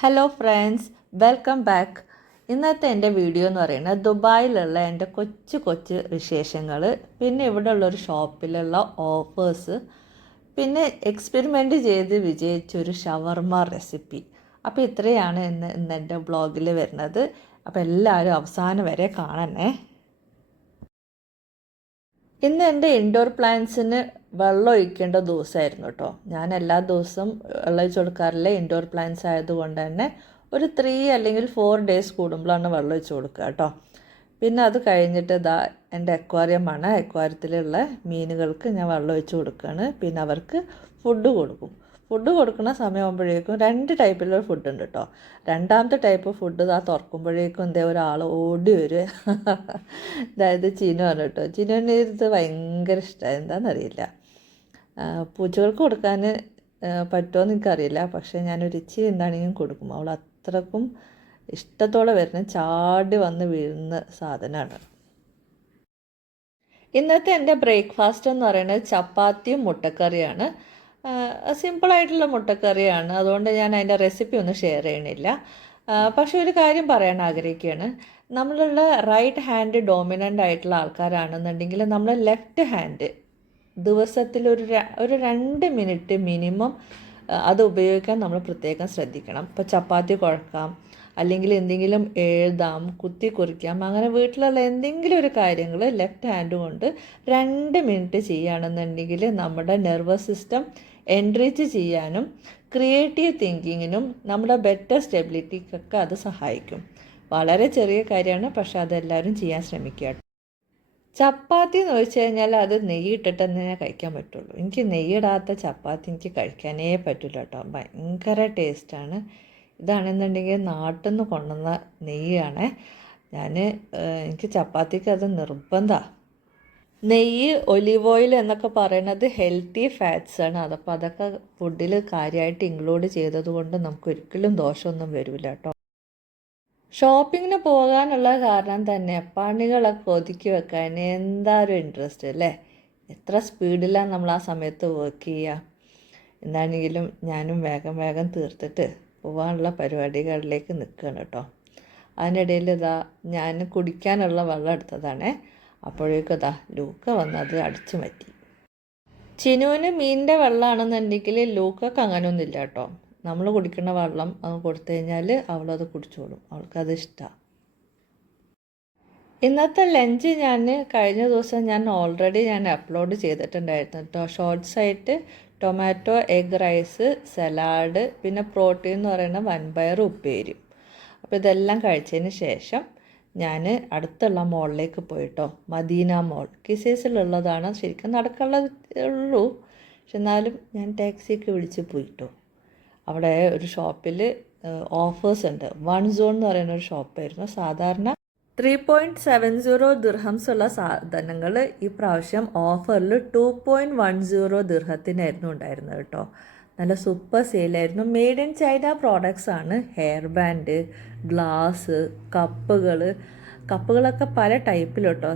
Hello friends, welcome back. ഇന്നത്തെ എൻ്റെ video എന്ന് പറയുന്നത് ദുബായിലുള്ള എൻ്റെ കൊച്ചു കൊച്ചു വിശേഷങ്ങൾ, പിന്നെ ഇവിടെ ഉള്ളൊരു ഷോപ്പിലുള്ള ഓഫേഴ്സ്, പിന്നെ എക്സ്പെരിമെൻ്റ് ചെയ്ത് വിജയിച്ചൊരു ഷവർമ റെസിപ്പി. അപ്പോൾ ഇത്രയാണ് ഇന്ന് എൻ്റെ വ്ളോഗിൽ വരുന്നത്. അപ്പോൾ എല്ലാവരും അവസാനം വരെ കാണണേ. ഇന്ന് എൻ്റെ ഇൻഡോർ പ്ലാന്റ്സിന് വെള്ളം ഒഴിക്കേണ്ട ദിവസമായിരുന്നു കേട്ടോ. ഞാൻ എല്ലാ ദിവസവും വെള്ളം ഒഴിച്ച് കൊടുക്കാറില്ല. ഇൻഡോർ പ്ലാന്റ്സ് ആയതുകൊണ്ട് തന്നെ ഒരു 3 അല്ലെങ്കിൽ 4 ഡേയ്സ് കൂടുമ്പോഴാണ് വെള്ളം ഒഴിച്ച് കൊടുക്കുക കേട്ടോ. പിന്നെ അത് കഴിഞ്ഞിട്ട് എൻ്റെ അക്വാറിയമാണ്. അക്വാറിയത്തിലുള്ള മീനുകൾക്ക് ഞാൻ വെള്ളം ഒഴിച്ച് കൊടുക്കുകയാണ്. പിന്നെ അവർക്ക് ഫുഡ് കൊടുക്കും. ഫുഡ് കൊടുക്കുന്ന സമയമാകുമ്പോഴേക്കും 2 ടൈപ്പിലുള്ള ഫുഡ് ഉണ്ട് കേട്ടോ. രണ്ടാമത്തെ ടൈപ്പ് ഫുഡ് തുറക്കുമ്പോഴേക്കും ഒരാൾ ഓടി വരും. അതായത് ചിനുവാണ് കേട്ടോ. ചിനുവിന് ഇത് ഭയങ്കര ഇഷ്ടമാണ്. എന്താണെന്നറിയില്ല. പൂച്ചകൾക്ക് കൊടുക്കാൻ പറ്റുമോയെന്ന് എനിക്കറിയില്ല. പക്ഷേ ഞാനൊരു ഇച്ചിരി എന്താണെങ്കിലും കൊടുക്കും. അവൾ അത്രക്കും ഇഷ്ടത്തോടെ വരുന്ന ചാടി വന്ന് വീഴുന്ന സാധനമാണ്. ഇന്നത്തെ എൻ്റെ ബ്രേക്ക്ഫാസ്റ്റ് എന്ന് പറയുന്നത് ചപ്പാത്തിയും മുട്ടക്കറിയാണ്. സിമ്പിളായിട്ടുള്ള മുട്ടക്കറിയാണ്. അതുകൊണ്ട് ഞാൻ അതിൻ്റെ റെസിപ്പി ഒന്നും ഷെയർ ചെയ്യണില്ല. പക്ഷേ ഒരു കാര്യം പറയാൻ ആഗ്രഹിക്കുകയാണ്. നമ്മളുള്ള റൈറ്റ് ഹാൻഡ് ഡോമിനൻ്റ് ആയിട്ടുള്ള ആൾക്കാരാണെന്നുണ്ടെങ്കിൽ നമ്മൾ ലെഫ്റ്റ് ഹാൻഡ് ദിവസത്തിൽ ഒരു 2 മിനിറ്റ് മിനിമം അത് ഉപയോഗിക്കാൻ നമ്മൾ പ്രത്യേകം ശ്രദ്ധിക്കണം. ഇപ്പോൾ ചപ്പാത്തി കുഴക്കാം, അല്ലെങ്കിൽ എന്തെങ്കിലും എഴുതാം, കുത്തി കുറിക്കാം, അങ്ങനെ വീട്ടിലുള്ള എന്തെങ്കിലും ഒരു കാര്യങ്ങൾ ലെഫ്റ്റ് ഹാൻഡ് കൊണ്ട് 2 മിനിറ്റ് ചെയ്യുകയാണെന്നുണ്ടെങ്കിൽ നമ്മുടെ നെർവസ് സിസ്റ്റം എൻറിച്ച് ചെയ്യാനും ക്രിയേറ്റീവ് തിങ്കിങ്ങിനും നമ്മുടെ ബെറ്റർ സ്റ്റെബിലിറ്റിക്കൊക്കെ അത് സഹായിക്കും. വളരെ ചെറിയ കാര്യമാണ്, പക്ഷേ അതെല്ലാവരും ചെയ്യാൻ ശ്രമിക്കുക. ചപ്പാത്തി എന്ന് വെച്ച് കഴിഞ്ഞാൽ അത് നെയ്യ് ഇട്ടിട്ട് തന്നെ കഴിക്കാൻ പറ്റുള്ളൂ. എനിക്ക് നെയ്യിടാത്ത ചപ്പാത്തി എനിക്ക് കഴിക്കാനേ പറ്റില്ല കേട്ടോ. ഭയങ്കര ടേസ്റ്റാണ്. ഇതാണെന്നുണ്ടെങ്കിൽ നാട്ടിൽ നിന്ന് കൊണ്ടുവന്ന നെയ്യാണ്. എനിക്ക് ചപ്പാത്തിക്ക് അത് നിർബന്ധമാണ്. നെയ്യ്, ഒലിവ് ഓയിൽ എന്നൊക്കെ പറയുന്നത് ഹെൽത്തി ഫാറ്റ്സാണ്. അതപ്പോൾ അതൊക്കെ ഫുഡിൽ കാര്യമായിട്ട് ഇൻക്ലൂഡ് ചെയ്തത് കൊണ്ട് നമുക്കൊരിക്കലും ദോഷമൊന്നും വരില്ല കേട്ടോ. ഷോപ്പിങ്ങിന് പോകാനുള്ള കാരണം തന്നെ പണികളൊക്കെ ഒതുക്കി വെക്കാൻ എന്താ ഒരു ഇൻട്രസ്റ്റ് അല്ലേ. എത്ര സ്പീഡിലാണ് നമ്മൾ ആ സമയത്ത് വർക്ക് ചെയ്യുക. എന്താണെങ്കിലും ഞാനും വേഗം വേഗം തീർത്തിട്ട് പോകാനുള്ള പരിപാടികളിലേക്ക് നിൽക്കുകയാണ് കേട്ടോ. അതിനിടയിൽ ഞാൻ കുടിക്കാനുള്ള വെള്ളം എടുത്തതാണേ. അപ്പോഴേക്കും ലൂക്ക വന്ന് അത് അടിച്ചു മാറ്റി. ചിനുവിന് മീനിൻ്റെ വെള്ളമാണെന്നുണ്ടെങ്കിൽ ലൂക്കക്ക് അങ്ങനെയൊന്നുമില്ല കേട്ടോ. നമ്മൾ കുടിക്കുന്ന വെള്ളം അത് കൊടുത്തു കഴിഞ്ഞാൽ അവളത് കുടിച്ചോളും. അവൾക്കത് ഇഷ്ടമാണ്. ഇന്നത്തെ ലഞ്ച് കഴിഞ്ഞ ദിവസം ഓൾറെഡി അപ്ലോഡ് ചെയ്തിട്ടുണ്ടായിരുന്നു കേട്ടോ. ഷോർട്ട്സ് ആയിട്ട് ടൊമാറ്റോ എഗ് റൈസ്, സലാഡ്, പിന്നെ പ്രോട്ടീൻ എന്ന് പറയുന്ന വൻപയർ ഉപ്പേരി. അപ്പോൾ ഇതെല്ലാം കഴിച്ചതിന് ശേഷം ഞാൻ അടുത്തുള്ള മോളിലേക്ക് പോയിട്ടോ. മദീന മോൾ കിസേസിലുള്ളതാണ്. ശരിക്കും നടക്കാനുള്ളൂ, പക്ഷെ എന്നാലും ഞാൻ ടാക്സിയൊക്കെ വിളിച്ച് പോയിട്ടോ. അവിടെ ഒരു ഷോപ്പിൽ ഓഫേഴ്സ് ഉണ്ട്. 1 സോൺ എന്ന് പറയുന്ന ഒരു ഷോപ്പായിരുന്നു. സാധാരണ 3.70 ദിർഹംസ് ഉള്ള സാധനങ്ങൾ ഈ പ്രാവശ്യം ഓഫറിൽ 2.10 ദിർഹത്തിനായിരുന്നു ഉണ്ടായിരുന്നത് കേട്ടോ. നല്ല സൂപ്പർ സെയിലായിരുന്നു. മെയ്ഡ് ഇൻ ചൈന പ്രോഡക്ട്സ് ആണ്. ഹെയർ ബാൻഡ്, ഗ്ലാസ്, കപ്പുകളൊക്കെ പല ടൈപ്പിലോട്ടോ.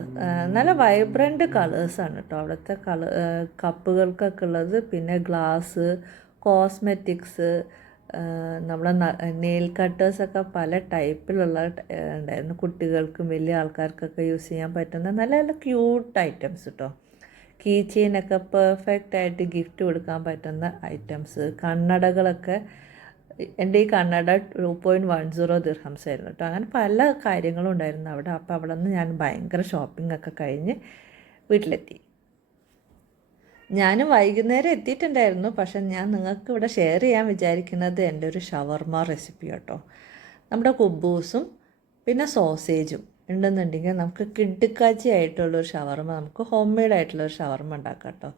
നല്ല വൈബ്രൻറ്റ് കളേഴ്സാണ് കേട്ടോ അവിടുത്തെ കപ്പുകൾക്കൊക്കെ ഉള്ളത്. പിന്നെ ഗ്ലാസ്, കോസ്മെറ്റിക്സ്, നമ്മളെ നെയിൽ കട്ടേഴ്സൊക്കെ പല ടൈപ്പിലുള്ള ഉണ്ടായിരുന്നു. കുട്ടികൾക്കും വലിയ ആൾക്കാർക്കൊക്കെ യൂസ് ചെയ്യാൻ പറ്റുന്ന നല്ല നല്ല ക്യൂട്ട് ഐറ്റംസ് കേട്ടോ. കീ ചെയിനൊക്കെ പെർഫെക്റ്റ് ആയിട്ട് ഗിഫ്റ്റ് കൊടുക്കാൻ പറ്റുന്ന ഐറ്റംസ്. കണ്ണടകളൊക്കെ, എൻ്റെ ഈ കണ്ണട 2.10 ദിർഹംസ് ആയിരുന്നു കേട്ടോ. അങ്ങനെ പല കാര്യങ്ങളും ഉണ്ടായിരുന്നു അവിടെ. അപ്പോൾ അവിടെ നിന്ന് ഞാൻ ഭയങ്കര ഷോപ്പിംഗ് ഒക്കെ കഴിഞ്ഞ് വീട്ടിലെത്തി. ഞാനും വൈകുന്നേരം എത്തിയിട്ടുണ്ടായിരുന്നു. പക്ഷെ ഞാൻ നിങ്ങൾക്ക് ഇവിടെ ഷെയർ ചെയ്യാൻ വിചാരിക്കുന്നത് എൻ്റെ ഒരു ഷവർമ റെസിപ്പി കേട്ടോ. നമ്മുടെ കുബൂസും പിന്നെ സോസേജും ഉണ്ടെന്നുണ്ടെങ്കിൽ നമുക്ക് കിടുക്കാച്ചി ആയിട്ടുള്ളൊരു ഷവർമ, നമുക്ക് ഹോം മെയ്ഡ് ആയിട്ടുള്ളൊരു ഷവർമ ഉണ്ടാക്കാം കേട്ടോ.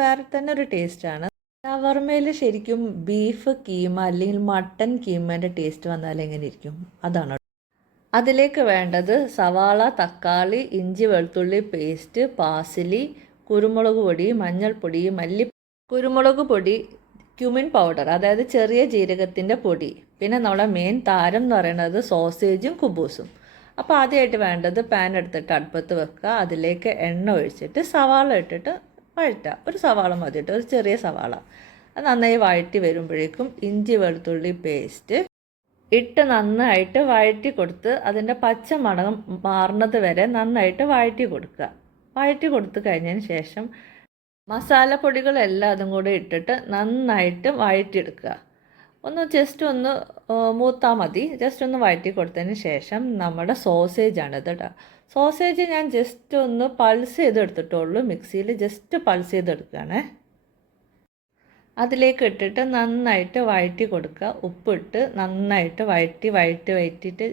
വേറെ തന്നെ ഒരു ടേസ്റ്റാണ്. ഷവർമയിൽ ശരിക്കും ബീഫ് കീമ അല്ലെങ്കിൽ മട്ടൻ കീമേൻ്റെ ടേസ്റ്റ് വന്നാൽ എങ്ങനെ ഇരിക്കും, അതാണ്. അതിലേക്ക് വേണ്ടത് സവാള, തക്കാളി, ഇഞ്ചി വെളുത്തുള്ളി പേസ്റ്റ്, പാസിലി, കുരുമുളക് പൊടി, മഞ്ഞൾപ്പൊടി, കുരുമുളക് പൊടി, ക്യുമിൻ പൗഡർ, അതായത് ചെറിയ ജീരകത്തിൻ്റെ പൊടി, പിന്നെ നമ്മുടെ മെയിൻ താരം എന്ന് പറയുന്നത് സോസേജും കുബൂസും. അപ്പോൾ ആദ്യമായിട്ട് വേണ്ടത് പാൻ എടുത്തിട്ട് അടുപ്പത്ത് വെക്കുക. അതിലേക്ക് എണ്ണ ഒഴിച്ചിട്ട് സവാള ഇട്ടിട്ട് വഴറ്റുക. ഒരു സവാള മതി കേട്ടോ, ഒരു ചെറിയ സവാള. അത് നന്നായി വഴറ്റി വരുമ്പോഴേക്കും ഇഞ്ചി വെളുത്തുള്ളി പേസ്റ്റ് ഇട്ട് നന്നായിട്ട് വഴറ്റി കൊടുത്ത് അതിൻ്റെ പച്ച മണം മാറുന്നത് വരെ നന്നായിട്ട് വഴറ്റി കൊടുക്കുക. വഴറ്റി കൊടുത്ത് കഴിഞ്ഞതിന് ശേഷം മസാലപ്പൊടികളെല്ലാം അതും കൂടെ ഇട്ടിട്ട് നന്നായിട്ട് വഴറ്റിയെടുക്കുക. ജസ്റ്റ് ഒന്ന് മൂത്താൽ മതി. ജസ്റ്റ് ഒന്ന് വഴറ്റി കൊടുത്തതിന് ശേഷം നമ്മുടെ സോസേജാണിത് കേട്ടോ. സോസേജ് ഞാൻ ജസ്റ്റ് ഒന്ന് പൾസ് ചെയ്തെടുത്തിട്ടുള്ളൂ. മിക്സിയിൽ ജസ്റ്റ് പൾസ് ചെയ്തെടുക്കുകയാണേ. അതിലേക്ക് ഇട്ടിട്ട് നന്നായിട്ട് വഴറ്റി കൊടുക്കുക. ഉപ്പിട്ട് നന്നായിട്ട് വഴറ്റിയിട്ട്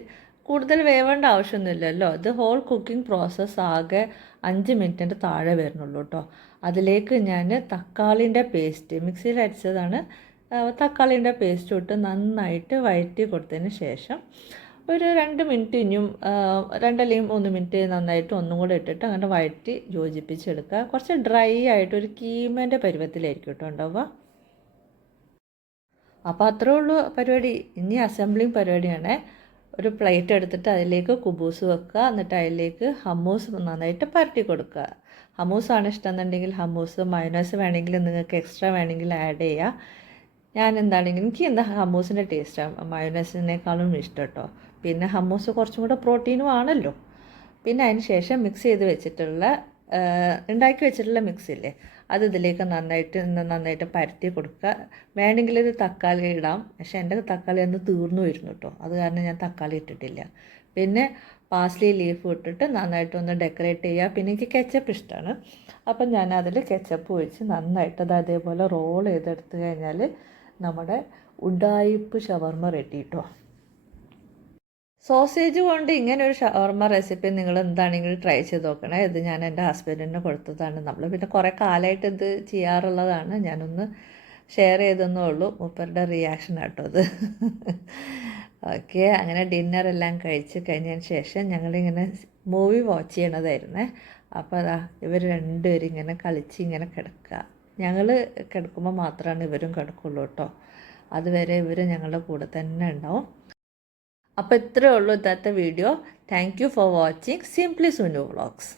കൂടുതൽ വേവേണ്ട ആവശ്യമൊന്നുമില്ലല്ലോ. ഇത് ഹോൾ കുക്കിംഗ് പ്രോസസ്സ് ആകെ 5 മിനിറ്റിൻ്റെ താഴെ വരുന്നുള്ളൂ കേട്ടോ. അതിലേക്ക് ഞാൻ തക്കാളിൻ്റെ പേസ്റ്റ് മിക്സിയിൽ അടിച്ചതാണ്. തക്കാളിൻ്റെ പേസ്റ്റ് ഇട്ട് നന്നായിട്ട് വഴറ്റി കൊടുത്തതിന് ശേഷം ഒരു 2 മിനിറ്റ് ഇനിയും 2 അല്ലെങ്കിൽ 3 മിനിറ്റ് നന്നായിട്ട് ഒന്നും കൂടെ ഇട്ടിട്ട് അങ്ങനെ വഴറ്റി യോജിപ്പിച്ചെടുക്കുക. കുറച്ച് ഡ്രൈ ആയിട്ട് ഒരു കീമേൻ്റെ പരുവത്തിലായിരിക്കും കേട്ടോ ഉണ്ടാവുക. അപ്പോൾ അത്രേ ഉള്ളൂ പരിപാടി. ഇനി അസംബ്ലിങ് പരിപാടിയാണ്. ഒരു പ്ലേറ്റ് എടുത്തിട്ട് അതിലേക്ക് കുബൂസ് വെക്കുക. എന്നിട്ട് അതിലേക്ക് ഹമ്മൂസ് നന്നായിട്ട് പരട്ടി കൊടുക്കുക. ഹമ്മൂസാണ് ഇഷ്ടമെന്നുണ്ടെങ്കിൽ ഹമ്മൂസ്, മയോനൈസ് വേണമെങ്കിൽ നിങ്ങൾക്ക് എക്സ്ട്രാ വേണമെങ്കിൽ ആഡ് ചെയ്യുക. ഞാൻ എന്താണെങ്കിലും എനിക്ക് എന്താ ഹമ്മൂസിൻ്റെ ടേസ്റ്റാണ് മയോനൈസിനേക്കാളും ഇഷ്ടം കേട്ടോ. പിന്നെ ഹമ്മൂസ് കുറച്ചും കൂടെ പ്രോട്ടീനും ആണല്ലോ. പിന്നെ അതിന് ശേഷം മിക്സ് ചെയ്ത് വെച്ചിട്ടുള്ള ഉണ്ടാക്കി വെച്ചിട്ടുള്ള മിക്സില്ലേ, അത് ഇതിലേക്ക് നന്നായിട്ട് പരത്തി കൊടുക്കുക. വേണമെങ്കിൽ ഒരു തക്കാളി ഇടാം. പക്ഷേ എൻ്റെ തക്കാളി അന്ന് തീർന്നു വരുന്നു കേട്ടോ. അത് കാരണം ഞാൻ തക്കാളി ഇട്ടിട്ടില്ല. പിന്നെ പാസ്ലി ലീഫ് ഇട്ടിട്ട് നന്നായിട്ടൊന്ന് ഡെക്കറേറ്റ് ചെയ്യുക. പിന്നെ എനിക്ക് കെച്ചപ്പ് ഇഷ്ടമാണ്. അപ്പം ഞാൻ അതിൽ കെച്ചപ്പ് ഒഴിച്ച് നന്നായിട്ട് അത് അതേപോലെ റോൾ ചെയ്തെടുത്ത് കഴിഞ്ഞാൽ നമ്മുടെ ഉഡായിപ്പ് ഷവർമ്മ റെഡി കേട്ടോ. സോസേജ് കൊണ്ട് ഇങ്ങനെ ഒരു ഷവർമ്മ റെസിപ്പി നിങ്ങൾ എന്താണെങ്കിലും ട്രൈ ചെയ്ത് നോക്കണേ. ഇത് ഞാൻ എൻ്റെ ഹസ്ബൻഡിന് കൊടുത്തതാണ്. നമ്മൾ പിന്നെ കുറേ കാലമായിട്ട് ഇത് ചെയ്യാറുള്ളതാണ്. ഞാനൊന്ന് ഷെയർ ചെയ്തെന്നേ ഉള്ളൂ. മൂപ്പരുടെ റിയാക്ഷൻ ആട്ടോ അത്. ഓക്കെ, അങ്ങനെ ഡിന്നറെല്ലാം കഴിച്ച് കഴിഞ്ഞതിന് ശേഷം ഞങ്ങളിങ്ങനെ മൂവി വാച്ച് ചെയ്യണതായിരുന്നേ. അപ്പോൾ അതാ ഇവർ രണ്ടുപേരും ഇങ്ങനെ കളിച്ച് ഇങ്ങനെ കിടക്കുക. ഞങ്ങൾ കിടക്കുമ്പോൾ മാത്രമാണ് ഇവരും കിടക്കുള്ളൂ കേട്ടോ. അതുവരെ ഇവർ ഞങ്ങളുടെ കൂടെ തന്നെ ഉണ്ടാവും. അപ്പോൾ ഇത്രയേ ഉള്ളൂ ഇന്നത്തെ video. Thank you for watching simply Sunu vlogs.